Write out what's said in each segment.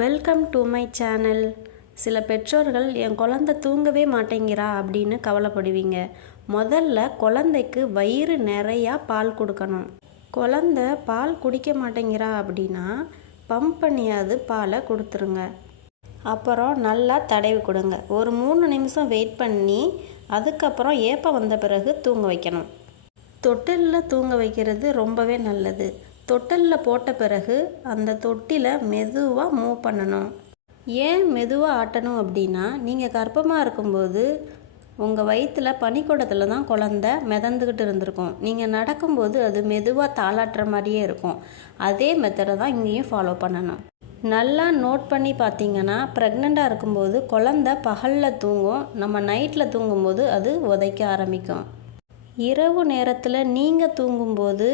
Welcome to my channel சில பெற்றோர்கள் என் குழந்த தூங்கவே மாட்டேங்கிறா அப்படின்னு கவலைப்படுவீங்க. முதல்ல குழந்தைக்கு வயிறு நிறையா பால் கொடுக்கணும். குழந்த பால் குடிக்க மாட்டேங்கிறா அப்படின்னா பம்ப் பண்ணியாவது பாலை கொடுத்துருங்க. அப்புறம் நல்லா தடவி கொடுங்க. ஒரு மூணு நிமிஷம் வெயிட் பண்ணி அதுக்கப்புறம் ஏப்பம் வந்த பிறகு தூங்க வைக்கணும். தொட்டிலில் தூங்க வைக்கிறது ரொம்பவே நல்லது. தொட்டிலில் போட்ட பிறகு அந்த தொட்டில மெதுவாக மூவ் பண்ணணும். ஏன் மெதுவாக ஆட்டணும் அப்படின்னா நீங்கள் கர்ப்பமாக இருக்கும்போது உங்கள் வயிற்றில் பனிக்கூடத்தில் தான் குழந்த மிதந்துக்கிட்டு இருந்திருக்கும். நீங்கள் நடக்கும்போது அது மெதுவாக தாளாட்டுற மாதிரியே இருக்கும். அதே மெத்தடை தான் இங்கேயும் ஃபாலோ பண்ணணும். நல்லா நோட் பண்ணி பார்த்தீங்கன்னா ப்ரெக்னெண்ட்டாக இருக்கும்போது குழந்த பகலில் தூங்கும் நம்ம நைட்டில் தூங்கும்போது அது உதைக்க ஆரம்பிக்கும். இரவு நேரத்தில் நீங்கள் தூங்கும்போது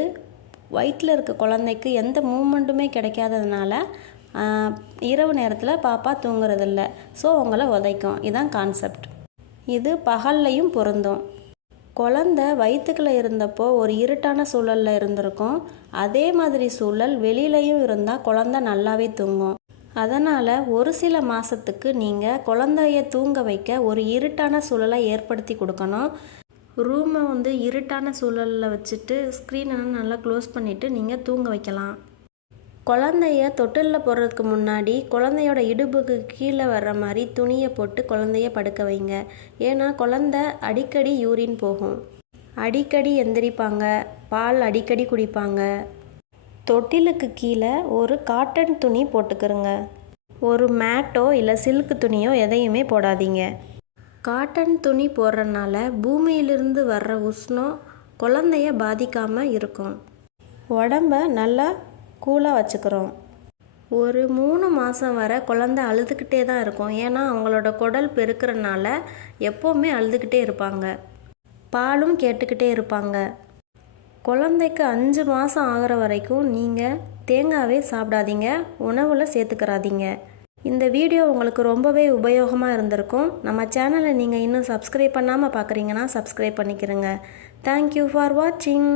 வயிற்றில் இருக்க குழந்தைக்கு எந்த மூமெண்ட்டுமே கிடைக்காததுனால இரவு நேரத்தில் பாப்பா தூங்குறதில்ல. ஸோ உங்களை உதைக்கும். இதுதான் கான்செப்ட். இது பகல்லையும் பொருந்தும். குழந்த வயிற்றுக்குள்ளே இருந்தப்போ ஒரு இருட்டான சூழலில் இருந்திருக்கும். அதே மாதிரி சூழல் வெளியிலையும் இருந்தால் குழந்த நல்லாவே தூங்கும். அதனால் ஒரு சில மாதத்துக்கு நீங்கள் குழந்தைய தூங்க வைக்க ஒரு இருட்டான சூழலை ஏற்படுத்தி கொடுக்கணும். ரூமை வந்து இருட்டான சூழலில் வச்சுட்டு ஸ்க்ரீனை நல்லா க்ளோஸ் பண்ணிவிட்டு நீங்கள் தூங்க வைக்கலாம். குழந்தைய தொட்டிலில் போடுறதுக்கு முன்னாடி குழந்தையோட இடுப்புக்கு கீழே வர்ற மாதிரி துணியை போட்டு குழந்தைய படுக்க வைங்க. ஏன்னா குழந்த அடிக்கடி யூரின் போகும். அடிக்கடி எந்திரிப்பாங்க. பால் அடிக்கடி குடிப்பாங்க. தொட்டிலுக்கு கீழே ஒரு காட்டன் துணி போட்டுக்கிறோங்க ஒரு மேட்டோ இல்லை சில்க் துணியோ எதையுமே போடாதீங்க. காட்டன் துணி போடுறனால பூமியிலிருந்து வர்ற உஷ்ணம் குழந்தைய பாதிக்காமல் இருக்கும். உடம்ப நல்லா கூலாக வச்சுக்கிறோம். ஒரு மூணு மாதம் வரை குழந்த அழுதுகிட்டே தான் இருக்கும். ஏன்னா அவங்களோட குடல் பெருக்கிறனால எப்போவுமே அழுதுகிட்டே இருப்பாங்க. பாலும் கேட்டுக்கிட்டே இருப்பாங்க. குழந்தைக்கு அஞ்சு மாதம் ஆகிற வரைக்கும் நீங்கள் தேங்காவே சாப்பிடாதீங்க. உணவில் சேர்த்துக்கிறாதீங்க. இந்த வீடியோ உங்களுக்கு ரொம்பவே உபயோகமாக இருந்திருக்கும். நம்ம சேனலை நீங்கள் இன்னும் சப்ஸ்கிரைப் பண்ணாமல் பார்க்குறீங்கன்னா சப்ஸ்கிரைப் பண்ணிக்கிறங்க. தேங்க்யூ ஃபார் வாட்சிங்